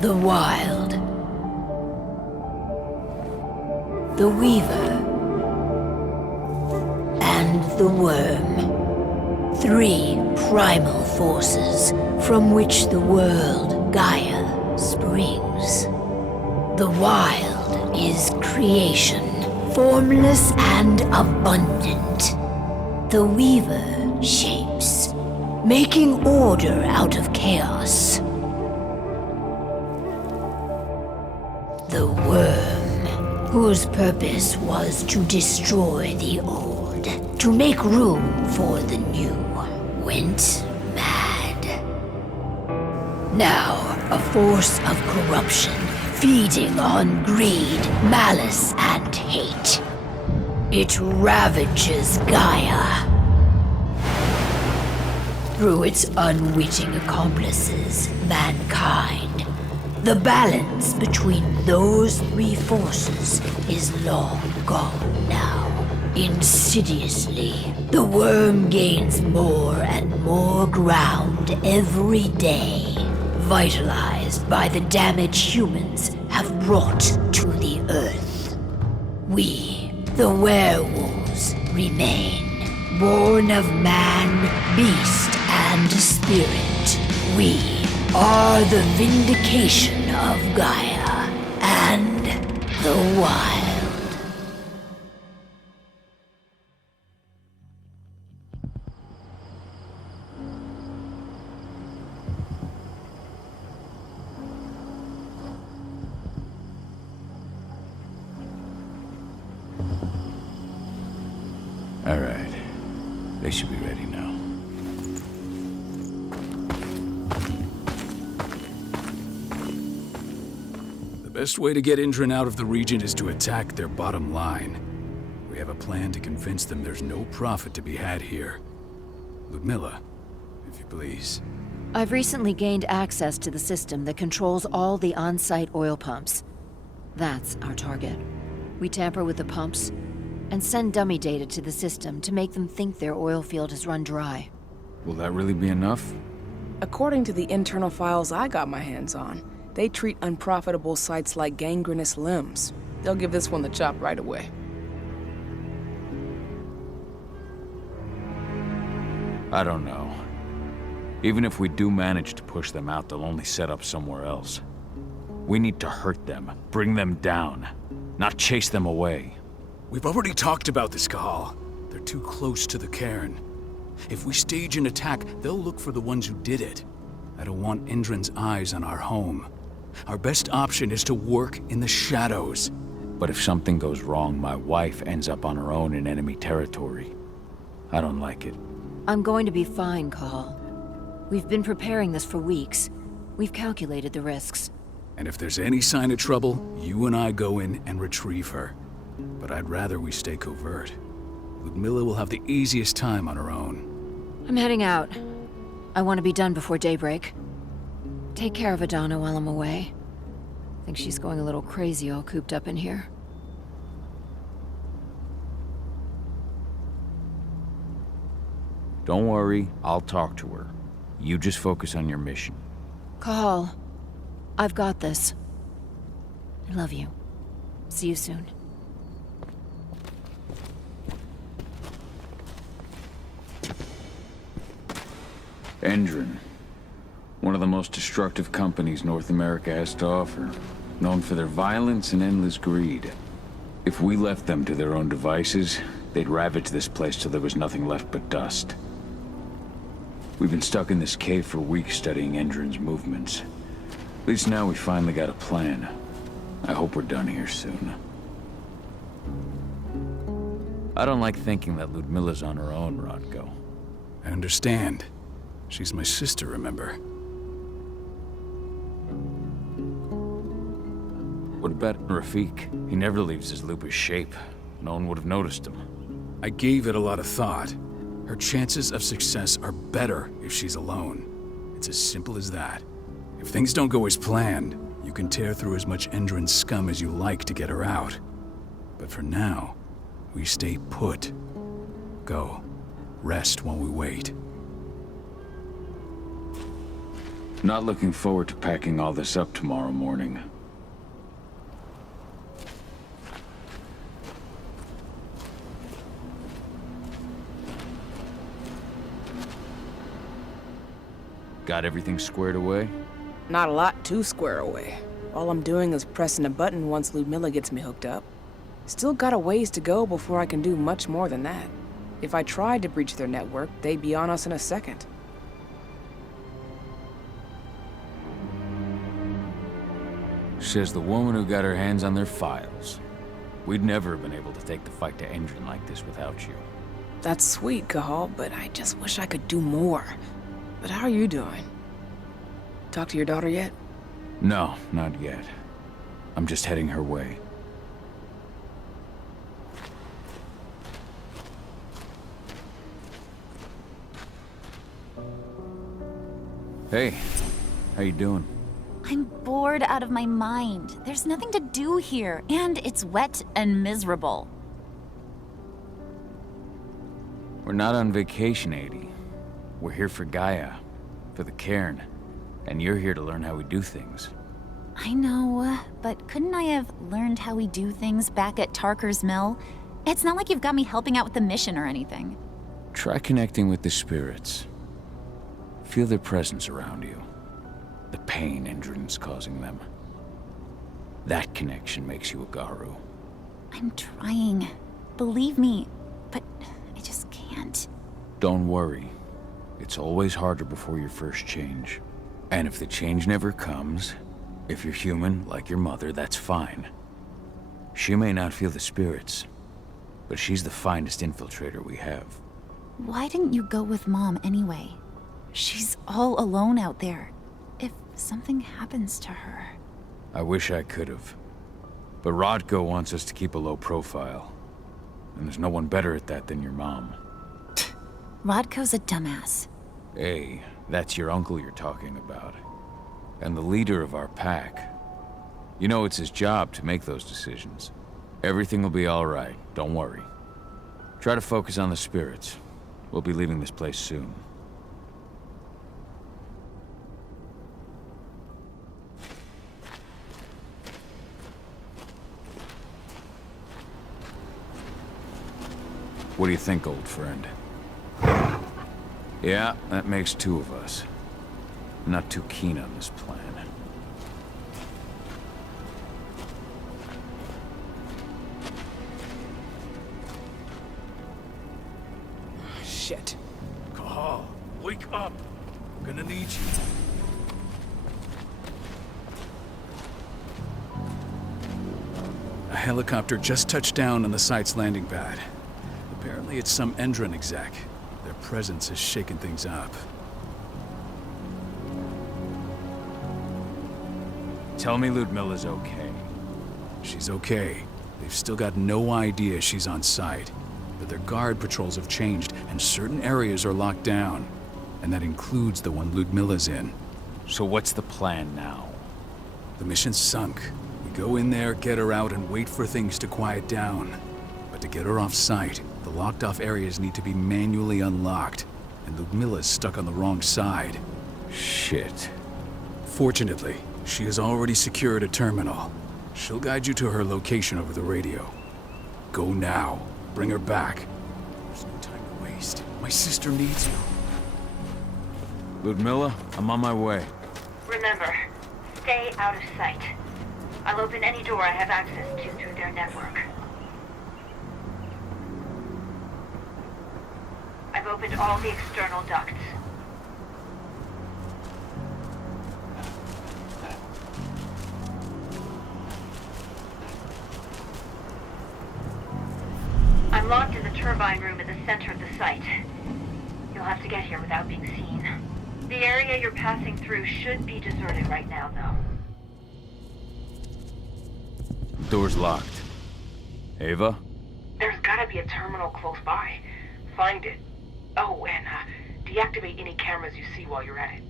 The Wild. The Weaver. And the Worm. 3 primal forces from which the world, Gaia, springs. The Wild is creation, formless and abundant. The Weaver shapes, making order out of chaos. The Worm, whose purpose was to destroy the old, to make room for the new, went mad. Now, a force of corruption, feeding on greed, malice, and hate. It ravages Gaia. Through its unwitting accomplices, mankind. The balance between those 3 forces is long gone now. Insidiously, the Worm gains more and more ground every day, vitalized by the damage humans have brought to the Earth. We, the werewolves, remain, born of man, beast, and spirit. We are the vindication of Gaia and the Wild. All right. They should be ready now. The best way to get Indran out of the region is to attack their bottom line. We have a plan to convince them there's no profit to be had here. Ludmilla, if you please. I've recently gained access to the system that controls all the on-site oil pumps. That's our target. We tamper with the pumps and send dummy data to the system to make them think their oil field has run dry. Will that really be enough? According to the internal files I got my hands on, they treat unprofitable sites like gangrenous limbs. They'll give this one the chop right away. I don't know. Even if we do manage to push them out, they'll only set up somewhere else. We need to hurt them, bring them down, not chase them away. We've already talked about this, Cahal. They're too close to the cairn. If we stage an attack, they'll look for the ones who did it. I don't want Indran's eyes on our home. Our best option is to work in the shadows. But if something goes wrong, my wife ends up on her own in enemy territory. I don't like it. I'm going to be fine, Cahal. We've been preparing this for weeks. We've calculated the risks. And if there's any sign of trouble, you and I go in and retrieve her. But I'd rather we stay covert. Ludmilla will have the easiest time on her own. I'm heading out. I want to be done before daybreak. Take care of Adana while I'm away. I think she's going a little crazy all cooped up in here. Don't worry, I'll talk to her. You just focus on your mission. Cahal, I've got this. I love you. See you soon. Indran. One of the most destructive companies North America has to offer. Known for their violence and endless greed. If we left them to their own devices, they'd ravage this place till there was nothing left but dust. We've been stuck in this cave for weeks studying Indran's movements. At least now we finally got a plan. I hope we're done here soon. I don't like thinking that Ludmilla's on her own, Rodko. I understand. She's my sister, remember? What about Rafik? He never leaves his lupus shape. No one would have noticed him. I gave it a lot of thought. Her chances of success are better if she's alone. It's as simple as that. If things don't go as planned, you can tear through as much Indran scum as you like to get her out. But for now, we stay put. Go. Rest while we wait. Not looking forward to packing all this up tomorrow morning. Got everything squared away? Not a lot to square away. All I'm doing is pressing a button once Ludmilla gets me hooked up. Still got a ways to go before I can do much more than that. If I tried to breach their network, they'd be on us in a second. Says the woman who got her hands on their files. We'd never have been able to take the fight to Endron like this without you. That's sweet, Cahal, but I just wish I could do more. But how are you doing? Talk to your daughter yet? No, not yet. I'm just heading her way. Hey, how you doing? I'm bored out of my mind. There's nothing to do here, and it's wet and miserable. We're not on vacation, Adie. We're here for Gaia, for the cairn, and you're here to learn how we do things. I know, but couldn't I have learned how we do things back at Tarker's Mill? It's not like you've got me helping out with the mission or anything. Try connecting with the spirits. Feel their presence around you. The pain Endron's causing them. That connection makes you a Garu. I'm trying. Believe me, but I just can't. Don't worry. It's always harder before your first change. And if the change never comes, if you're human, like your mother, that's fine. She may not feel the spirits, but she's the finest infiltrator we have. Why didn't you go with Mom anyway? She's all alone out there. If something happens to her... I wish I could have. But Rodko wants us to keep a low profile. And there's no one better at that than your mom. Rodko's a dumbass. Hey, that's your uncle you're talking about. And the leader of our pack. You know it's his job to make those decisions. Everything will be all right, don't worry. Try to focus on the spirits. We'll be leaving this place soon. What do you think, old friend? Yeah, that makes two of us. I'm not too keen on this plan. Shit. Cahal, wake up. I'm gonna need you. A helicopter just touched down on the site's landing pad. Apparently it's some Endron exec. Their presence has shaken things up. Tell me Ludmilla's okay. She's okay. They've still got no idea she's on site. But their guard patrols have changed, and certain areas are locked down. And that includes the one Ludmilla's in. So what's the plan now? The mission's sunk. We go in there, get her out, and wait for things to quiet down. But to get her off site, the locked-off areas need to be manually unlocked. And Ludmilla's stuck on the wrong side. Shit. Fortunately, she has already secured a terminal. She'll guide you to her location over the radio. Go now. Bring her back. There's no time to waste. My sister needs you. Ludmilla, I'm on my way. Remember, stay out of sight. I'll open any door I have access to through their network. I've opened all the external ducts. I'm locked in the turbine room at the center of the site. You'll have to get here without being seen. The area you're passing through should be deserted right now, though. Door's locked. Ava? There's gotta be a terminal close by. Find it. Oh, and deactivate any cameras you see while you're at it.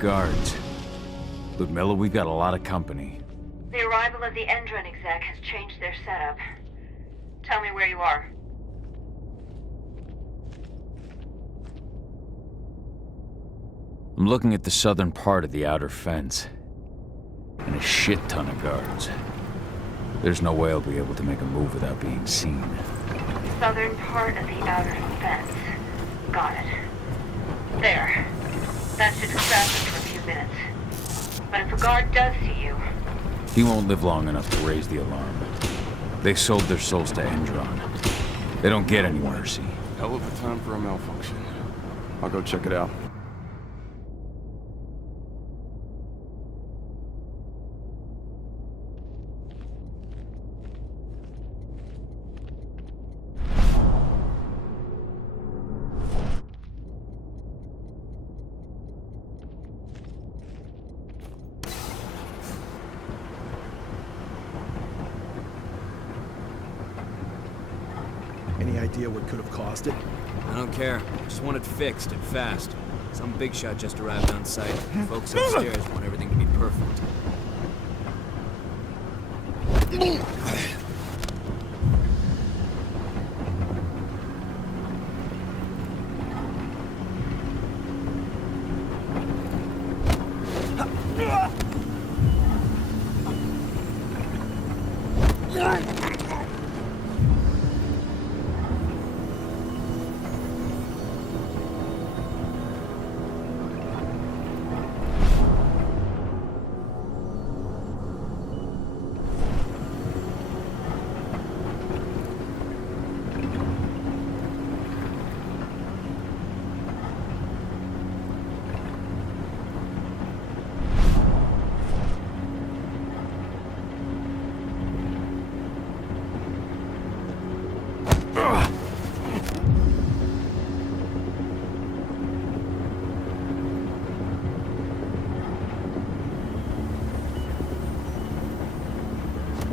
guards. Ludmilla, we've got a lot of company. The arrival of the Endron exec has changed their setup. Tell me where you are. I'm looking at the southern part of the outer fence. And a shit ton of guards. There's no way I'll be able to make a move without being seen. Southern part of the outer fence. Got it. There. That should distract them for a few minutes. But if a guard does see you... He won't live long enough to raise the alarm. They sold their souls to Endron. They don't get any mercy. Hell of a time for a malfunction. I'll go check it out. Any idea what could have caused it? I don't care. Just want it fixed and fast. Some big shot just arrived on site. Folks upstairs want everything to be perfect.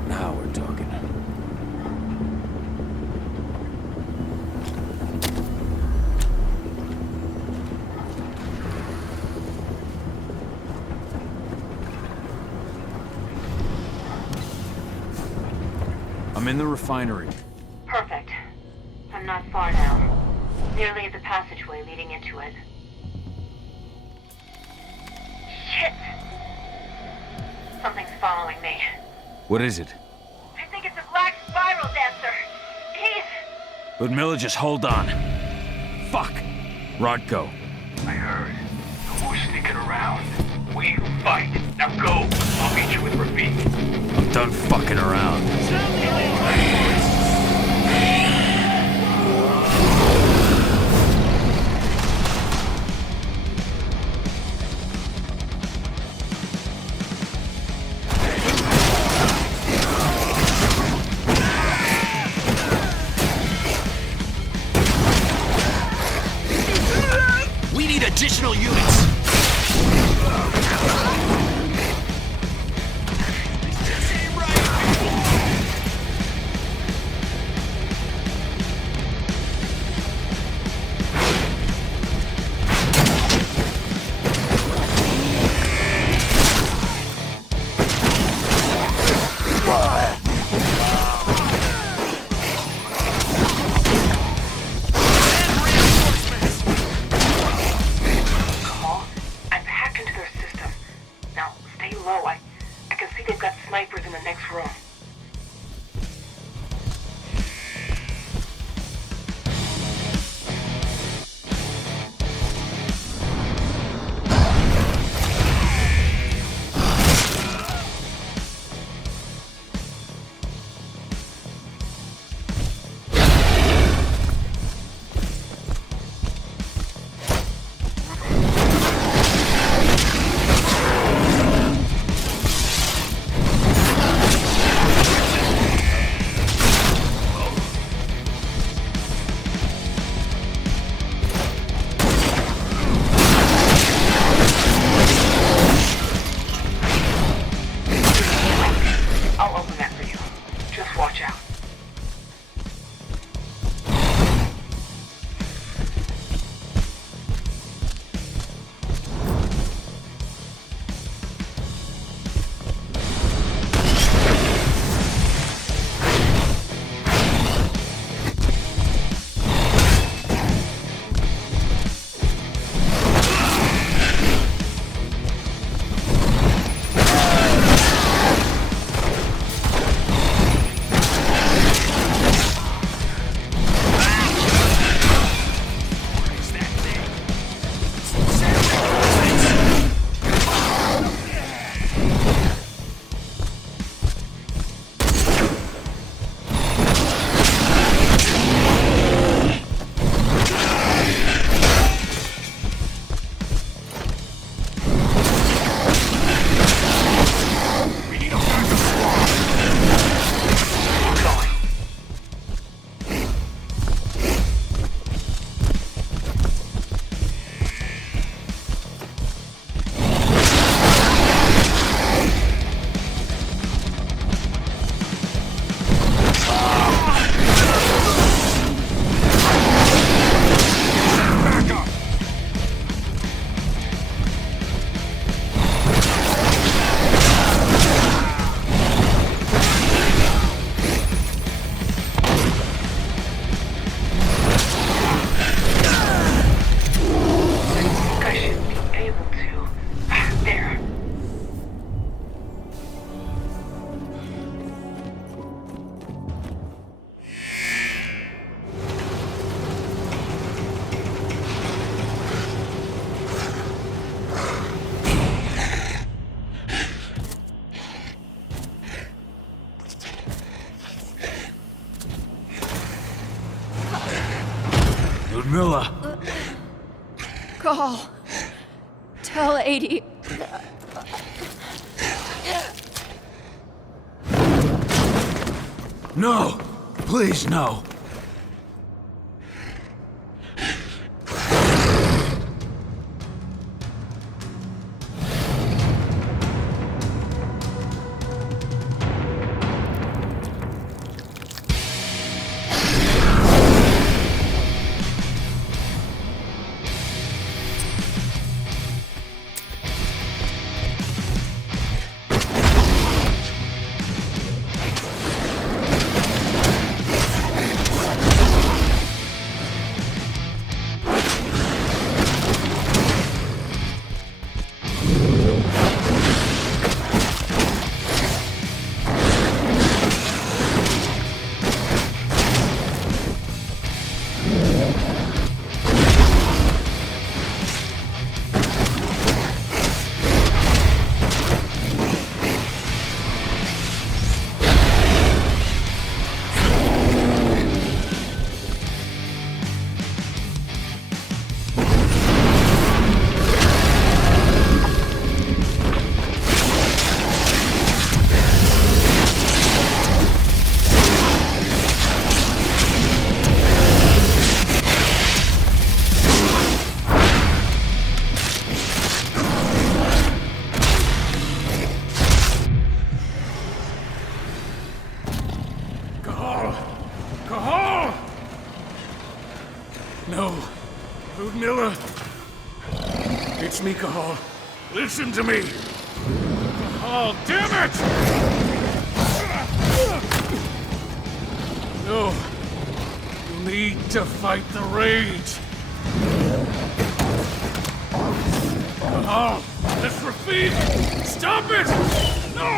Now we're talking. I'm in the refinery. Perfect. I'm not far now. Nearly at the passageway leading into it. Shit! Something's following me. What is it? I think it's a black spiral dancer. He's... Ludmilla, just hold on. Fuck! Rodko. I heard. No more sneaking around. We fight. Now go. I'll meet you with Rafik. I'm done fucking around. We need additional units! I've hacked into their system. Now, stay low. I can see they've got snipers in the next room. Miller! Cahal. Tell 80. No! Please, no! It's me, Cahal. Listen to me! Cahal, damn it! No. You need to fight the rage. Cahal, that's Rafik! Stop it! No!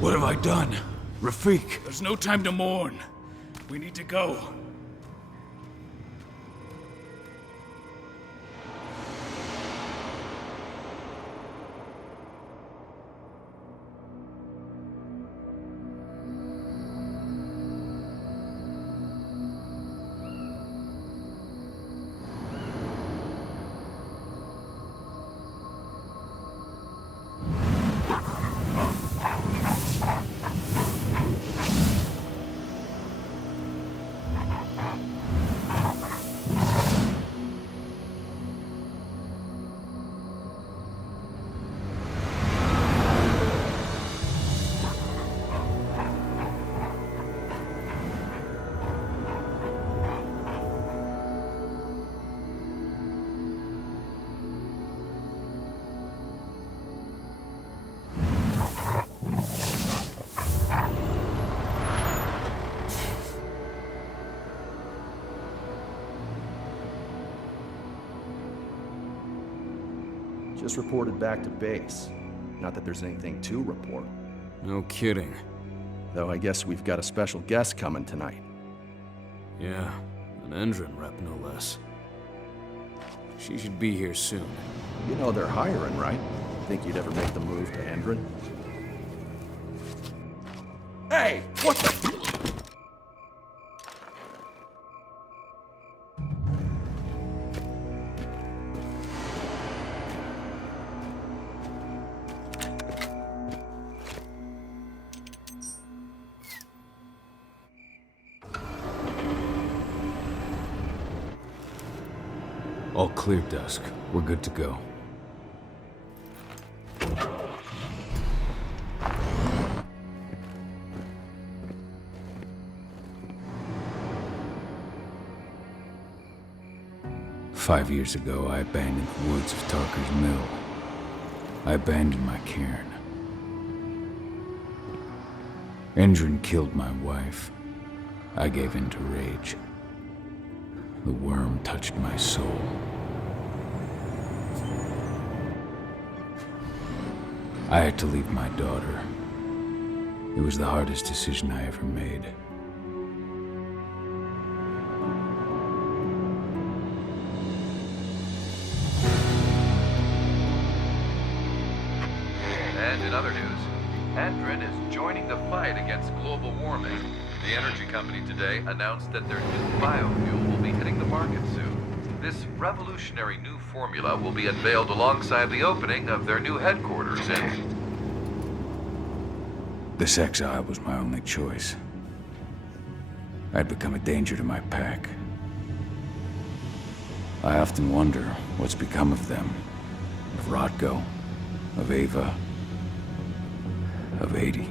What have I done? Rafik! There's no time to mourn. We need to go. Just reported back to base. Not that there's anything to report. No kidding. Though I guess we've got a special guest coming tonight. Yeah, an Endron rep no less. She should be here soon. You know they're hiring, right? Think you'd ever make the move to Endron? Hey! What the... All clear, Dusk. We're good to go. "5 years ago, I abandoned the woods of Tarker's Mill. I abandoned my cairn. Endron killed my wife. I gave in to rage. The worm touched my soul. I had to leave my daughter. It was the hardest decision I ever made. And in other news, Endrin is joining the fight against global warming. The energy company today announced that their new biofuel will be hitting the market soon. This revolutionary new formula will be unveiled alongside the opening of their new headquarters in... This exile was my only choice. I'd become a danger to my pack. I often wonder what's become of them. Of Rodko, of Ava, of 80.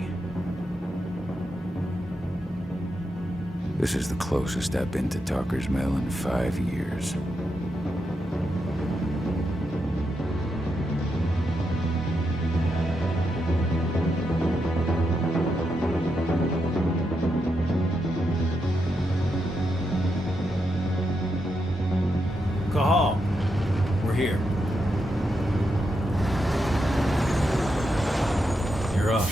This is the closest I've been to Talker's Mill in 5 years. Cahal, we're here. You're up.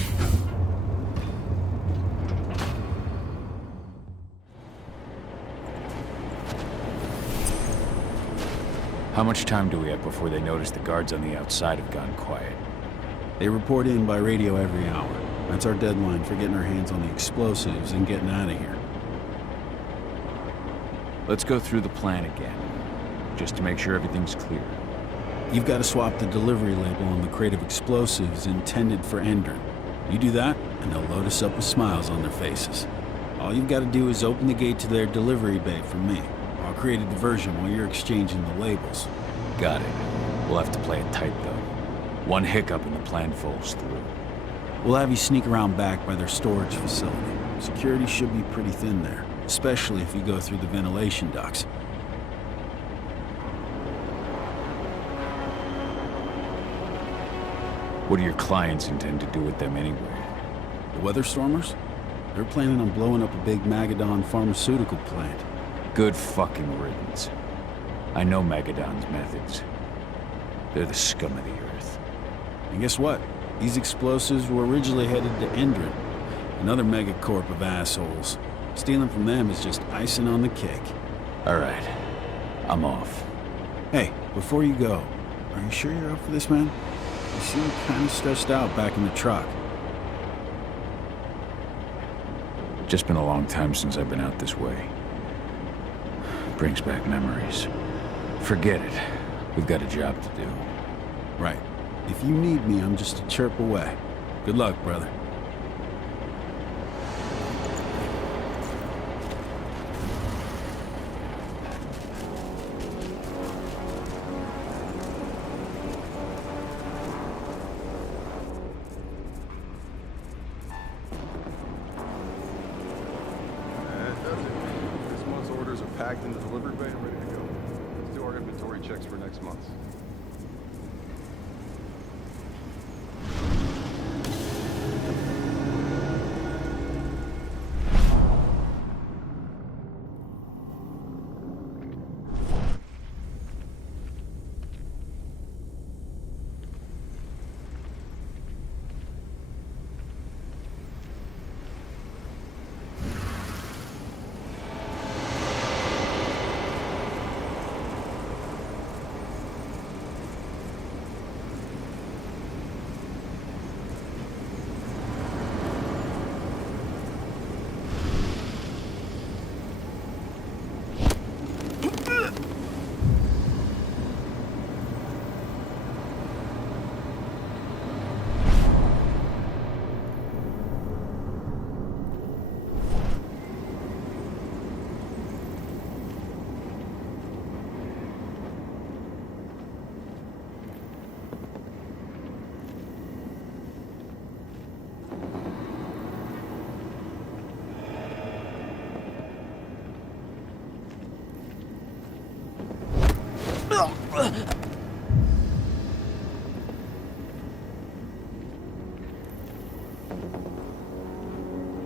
How much time do we have before they notice the guards on the outside have gone quiet? They report in by radio every hour. That's our deadline for getting our hands on the explosives and getting out of here. Let's go through the plan again, just to make sure everything's clear. You've got to swap the delivery label on the crate of explosives intended for Endrin. You do that, and they'll load us up with smiles on their faces. All you've got to do is open the gate to their delivery bay for me. I'll create a diversion while you're exchanging the labels. Got it. We'll have to play it tight, though. One hiccup and the plan falls through. We'll have you sneak around back by their storage facility. Security should be pretty thin there, especially if you go through the ventilation ducts. What do your clients intend to do with them anyway? The Weatherstormers? They're planning on blowing up a big Magadon pharmaceutical plant. Good fucking riddance. I know Magadon's methods. They're the scum of the earth. And guess what? These explosives were originally headed to Endrin, another megacorp of assholes. Stealing from them is just icing on the cake. All right. I'm off. Hey, before you go, are you sure you're up for this, man? You seem kind of stressed out back in the truck. Just been a long time since I've been out this way. Brings back memories. Forget it. We've got a job to do. Right. If you need me, I'm just a chirp away. Good luck, brother. Packed in the delivery bay and ready to go. Let's do our inventory checks for next month.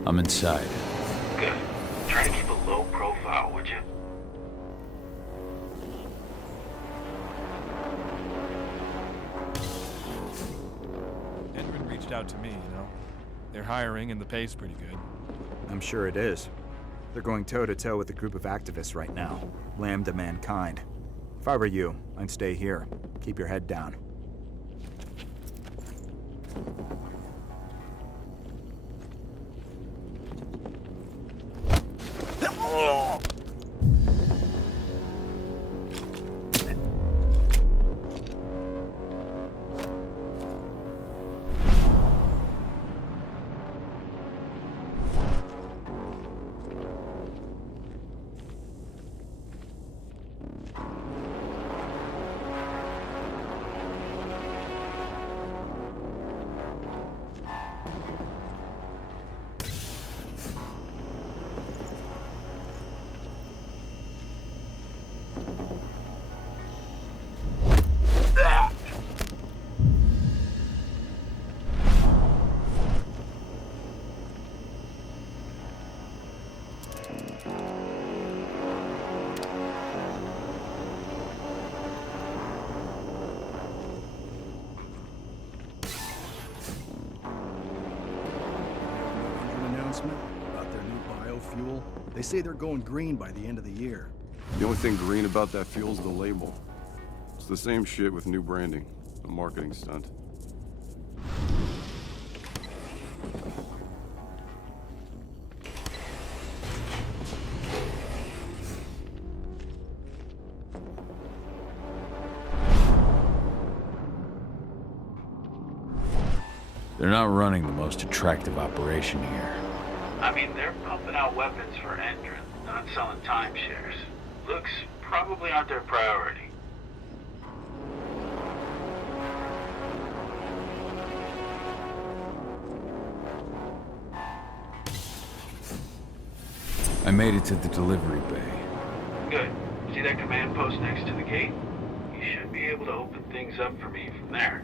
I'm inside. Good. Try to keep a low profile, would you? Endrin reached out to me, you know. They're hiring and the pay's pretty good. I'm sure it is. They're going toe-to-toe with a group of activists right now. Lambda mankind. If I were you, I'd stay here. Keep your head down. They say they're going green by the end of the year. The only thing green about that fuel's the label. It's the same shit with new branding. A marketing stunt. They're not running the most attractive operation here. I mean, they're pumping out weapons for Endron, not selling timeshares. Looks probably aren't their priority. I made it to the delivery bay. Good. See that command post next to the gate? You should be able to open things up for me from there.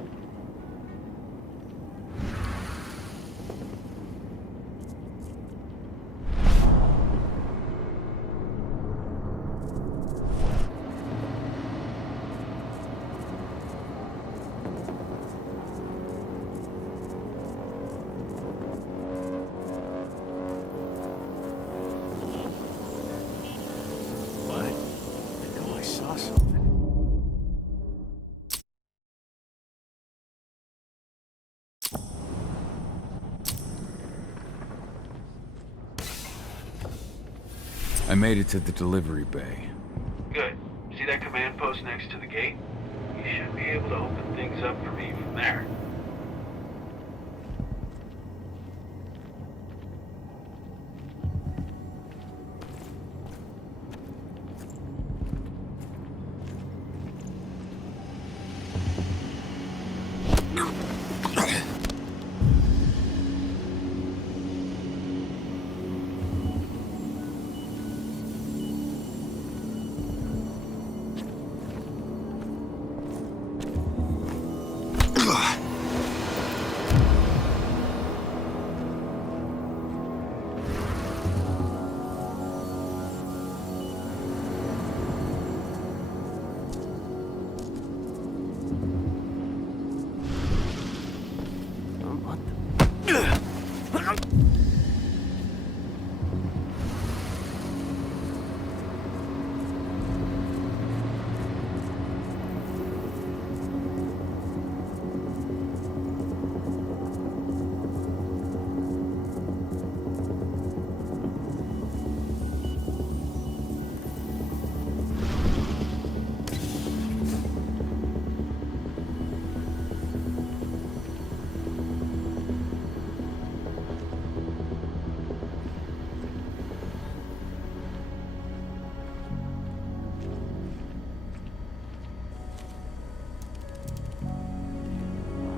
I made it to the delivery bay. Good. See that command post next to the gate? You should be able to open things up for me from there.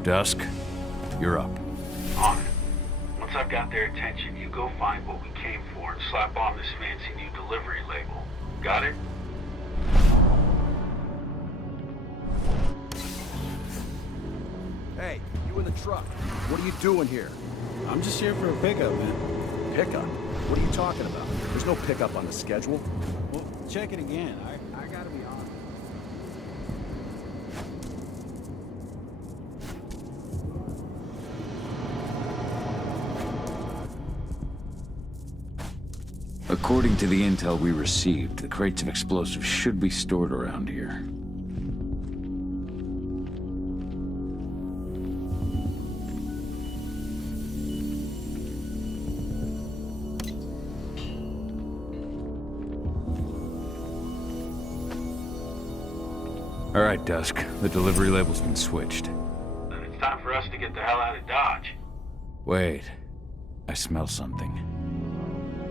Dusk, you're up. On it. Once I've got their attention, you go find what we came for and slap on this fancy new delivery label. Got it? Hey, you in the truck. What are you doing here? I'm just here for a pickup, man. Pickup? What are you talking about? There's no pickup on the schedule. Well, check it again. I gotta be honest. According to the intel we received, the crates of explosives should be stored around here. All right, Dusk. The delivery label's been switched. Then it's time for us to get the hell out of Dodge. Wait. I smell something.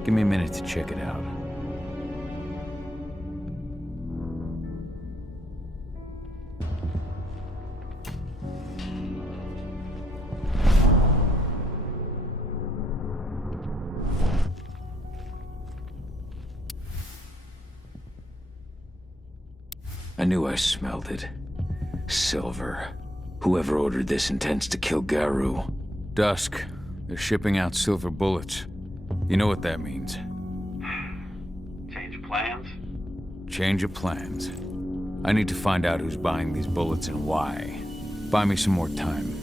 Give me a minute to check it out. I knew I smelled it. Silver. Whoever ordered this intends to kill Garu. Dusk. They're shipping out silver bullets. You know what that means. Change of plans? Change of plans. I need to find out who's buying these bullets and why. Buy me some more time.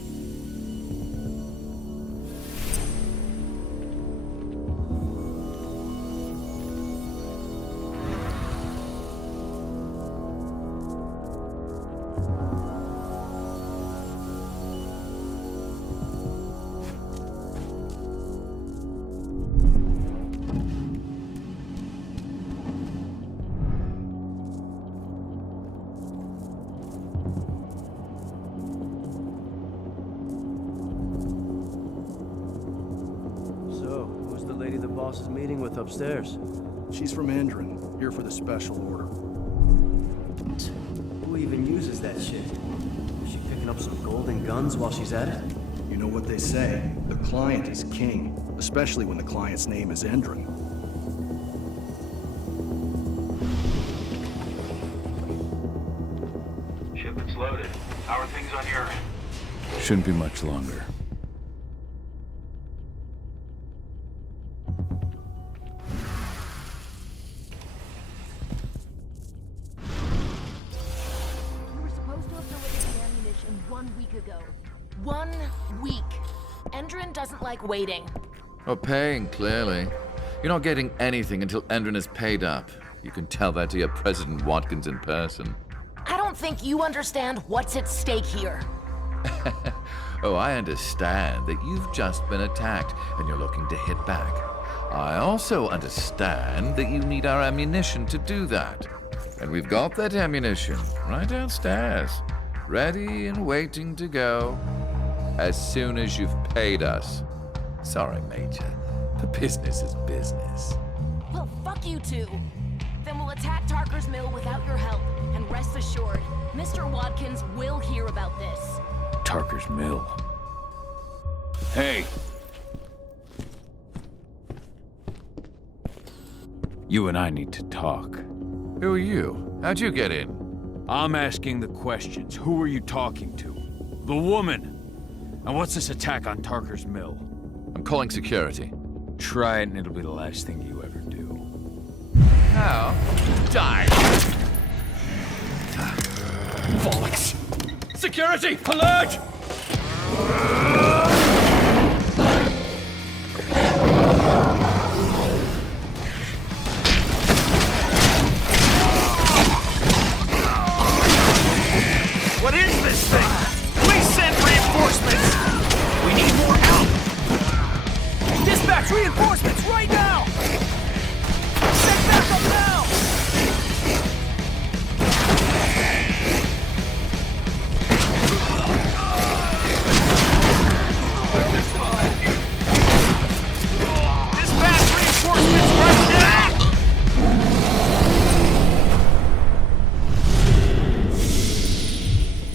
lady the boss is meeting with upstairs. She's from Endrin, here for the special order. Who even uses that shit? Is she picking up some golden guns while she's at it? You know what they say, the client is king, especially when the client's name is Endrin. Shipment's loaded. How are things on your end? Shouldn't be much longer. We were supposed to have delivered the ammunition 1 week ago. 1 week. Endrin doesn't like waiting. Well, paying, clearly. You're not getting anything until Endrin is paid up. You can tell that to your President Watkins in person. I don't think you understand what's at stake here. Oh, I understand that you've just been attacked and you're looking to hit back. I also understand that you need our ammunition to do that. And we've got that ammunition right downstairs, ready and waiting to go as soon as you've paid us. Sorry, Major, but business is business. Well, fuck you two. Then we'll attack Tarker's Mill without your help. And rest assured, Mr. Watkins will hear about this. Tarker's Mill. Hey! You and I need to talk. Who are you? How'd you get in? I'm asking the questions. Who are you talking to? The woman! And what's this attack on Tarker's Mill? I'm calling security. Try it and it'll be the last thing you ever do. How? Die! Bollocks! Security! Alert! What is this thing? Please send reinforcements! We need more help! Dispatch reinforcements right now! Send backup now! Dispatch reinforcements right now!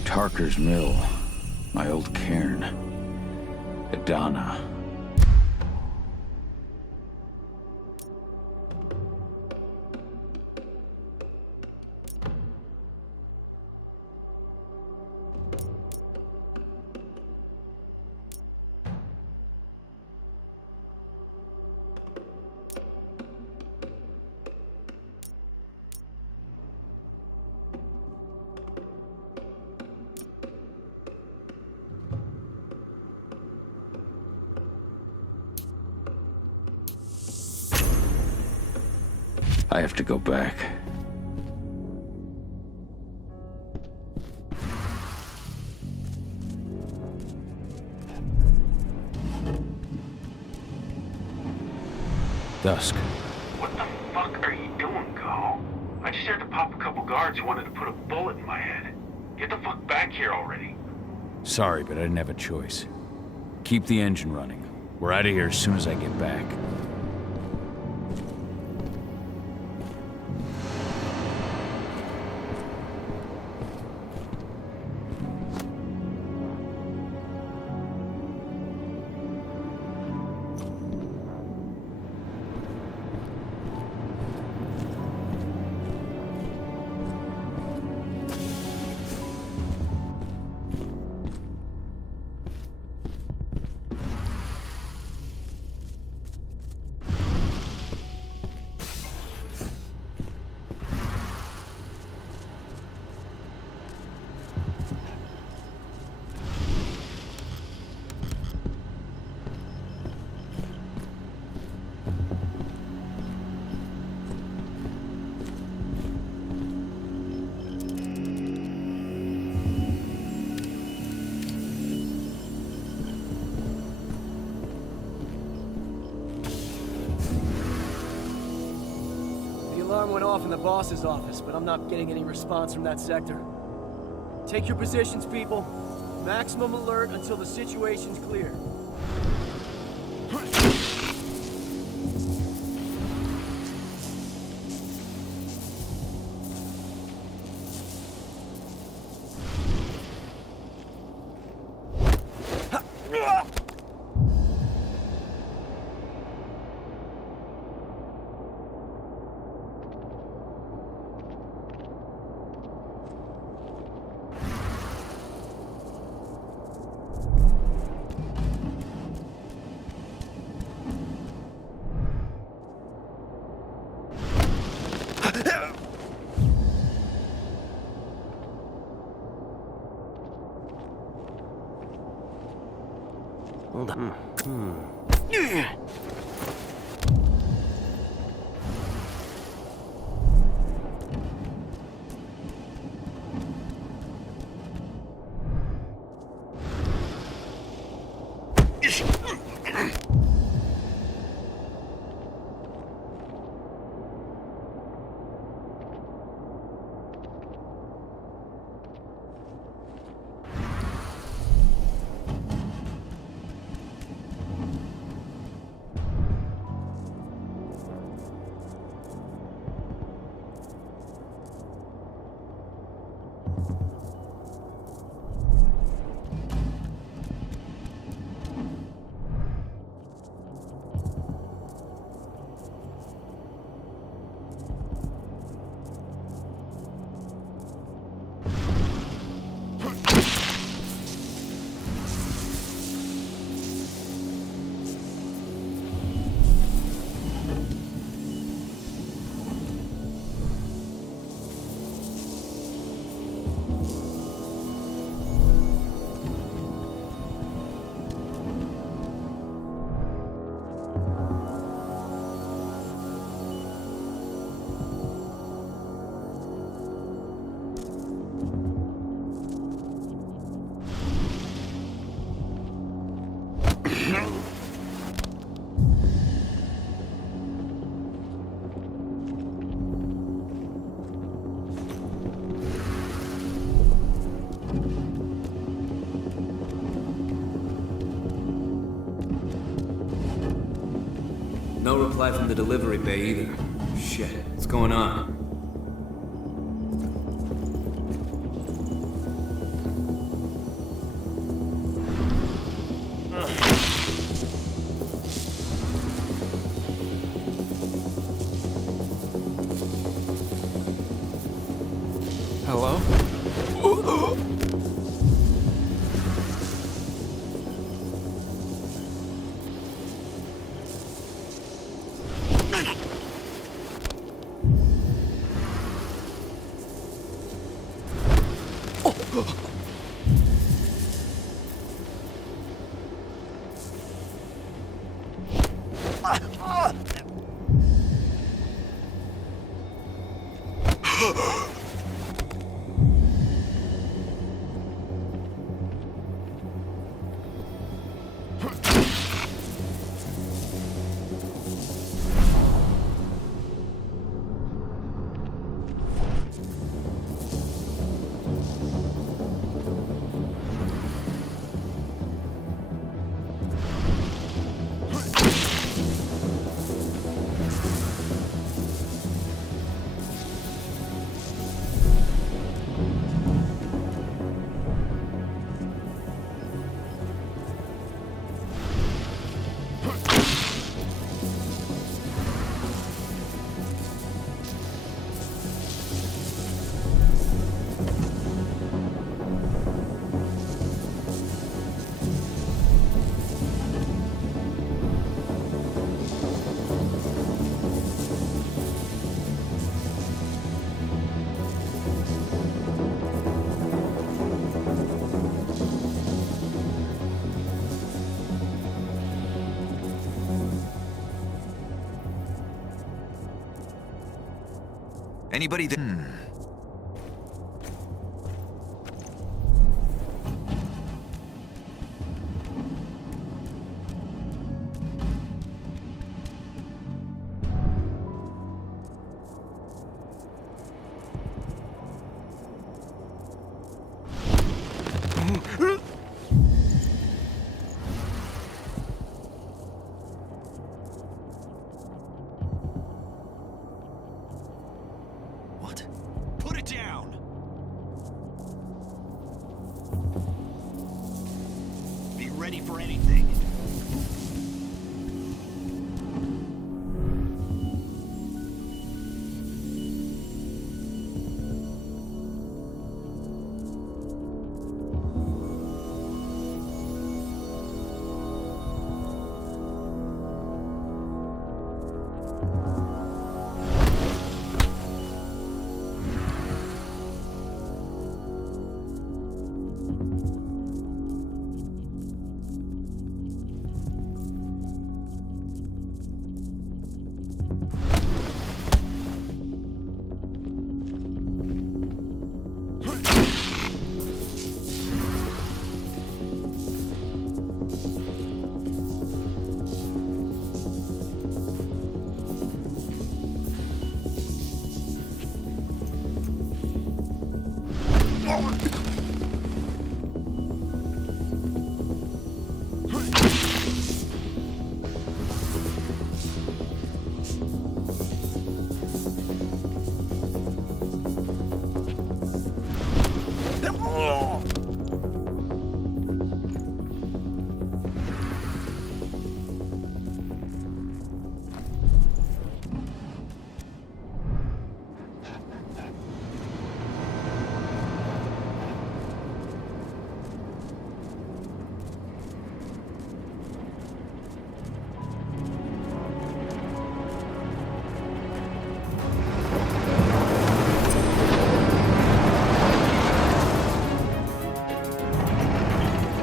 Tarker's Mill. My old cairn. Adana. I have to go back. Dusk. What the fuck are you doing, Cahal? I just had to pop a couple guards who wanted to put a bullet in my head. Get the fuck back here already. Sorry, but I didn't have a choice. Keep the engine running. We're out of here as soon as I get back. The alarm went off in the boss's office, but I'm not getting any response from that sector. Take your positions, people. Maximum alert until the situation's clear. Hold on. No reply from the delivery bay either. Shit, what's going on? Hello? Anybody there? Put it down! Be ready for anything.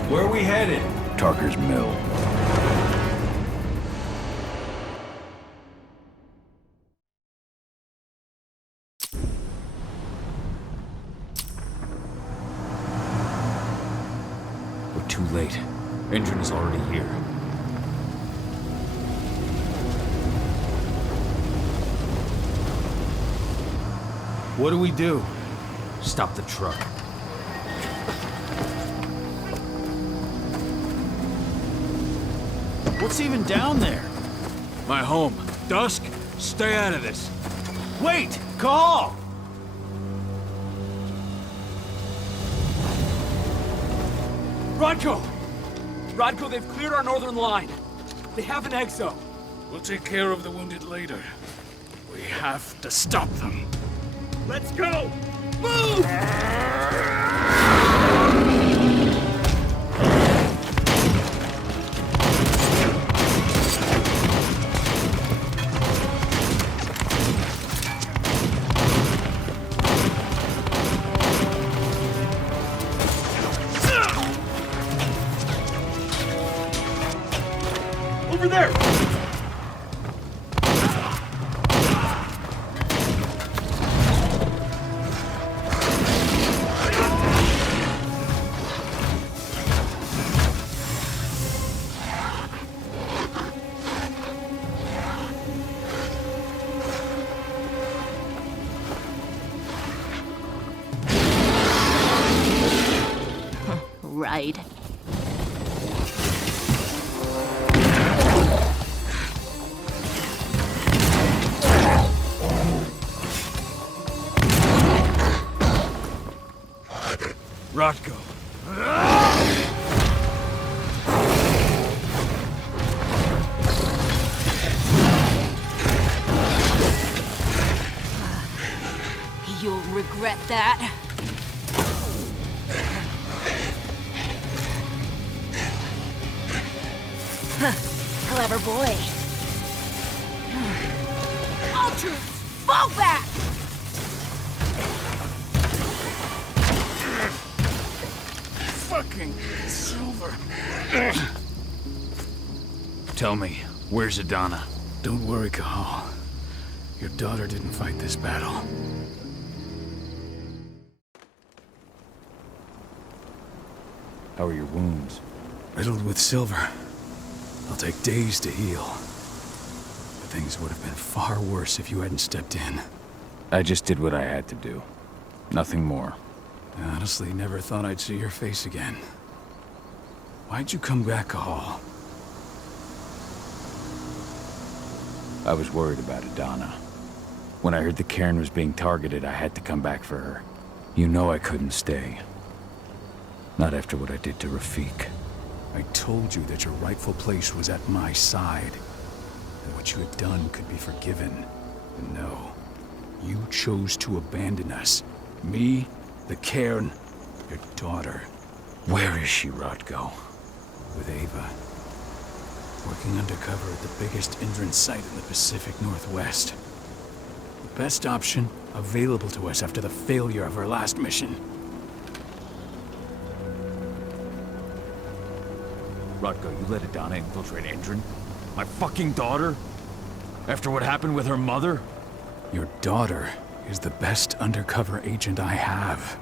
Where are we headed? Tarker's Mill. We're too late. Engine is already here. What do we do? Stop the truck. What's even down there? My home. Dusk, stay out of this. Wait! Cahal! Rodko! Rodko, they've cleared our northern line. They have an exo. We'll take care of the wounded later. We have to stop them. Let's go! Move! Over there! Right. Rodko. You'll regret that. Clever boy. All troops, fall back! Fucking Silver. Tell me, where's Adana? Don't worry, Cahal. Your daughter didn't fight this battle. How are your wounds? Riddled with silver. They'll take days to heal. But things would have been far worse if you hadn't stepped in. I just did what I had to do. Nothing more. I honestly never thought I'd see your face again. Why'd you come back, Cahal? I was worried about Adana. When I heard the cairn was being targeted, I had to come back for her. You know I couldn't stay. Not after what I did to Rafik. I told you that your rightful place was at my side. And what you had done could be forgiven. But no. You chose to abandon us. Me, the cairn, your daughter. Where is she, Rodko? With Ava. Working undercover at the biggest Indran site in the Pacific Northwest. The best option available to us after the failure of our last mission. Rodko, you let Adana infiltrate Indran? My fucking daughter? After what happened with her mother? Your daughter is the best undercover agent I have.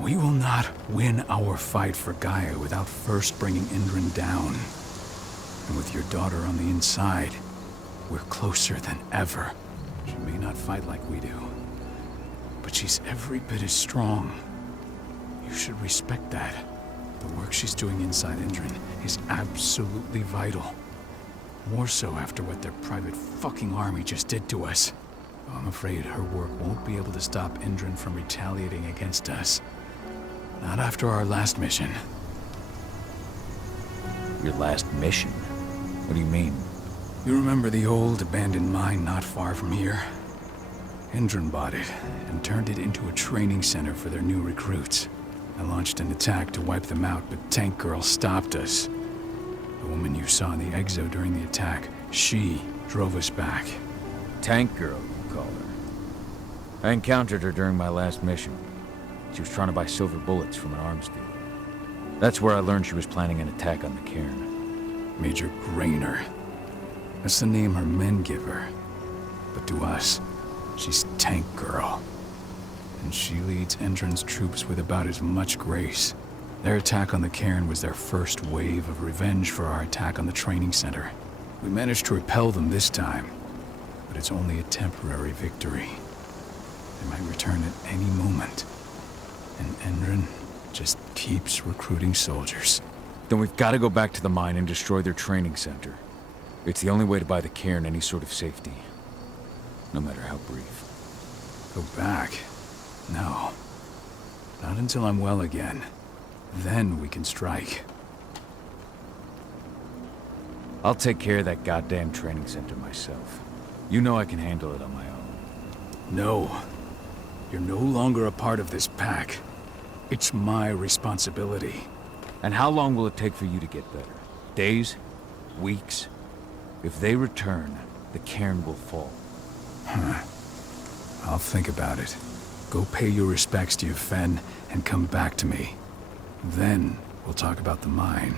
We will not win our fight for Gaia without first bringing Indran down. And with your daughter on the inside, we're closer than ever. She may not fight like we do, but she's every bit as strong. You should respect that. The work she's doing inside Endron is absolutely vital. More so after what their private fucking army just did to us. I'm afraid her work won't be able to stop Endron from retaliating against us. Not after our last mission. Your last mission? What do you mean? You remember the old abandoned mine not far from here? Endron bought it and turned it into a training center for their new recruits. I launched an attack to wipe them out, but Tank Girl stopped us. The woman you saw in the exo during the attack, she drove us back. Tank Girl, you call her. I encountered her during my last mission. She was trying to buy silver bullets from an arms dealer. That's where I learned she was planning an attack on the cairn. Major Grainer. That's the name her men give her. But to us, she's Tank Girl. And she leads Endron's troops with about as much grace. Their attack on the cairn was their first wave of revenge for our attack on the training center. We managed to repel them this time, but it's only a temporary victory. They might return at any moment. And Endron just keeps recruiting soldiers. Then we've got to go back to the mine and destroy their training center. It's the only way to buy the cairn any sort of safety. No matter how brief. Go back? No. Not until I'm well again. Then we can strike. I'll take care of that goddamn training center myself. You know I can handle it on my own. No. You're no longer a part of this pack. It's my responsibility. And how long will it take for you to get better? Days? Weeks? If they return, the cairn will fall. Huh. I'll think about it. Go pay your respects to your Fen and come back to me. Then we'll talk about the mine.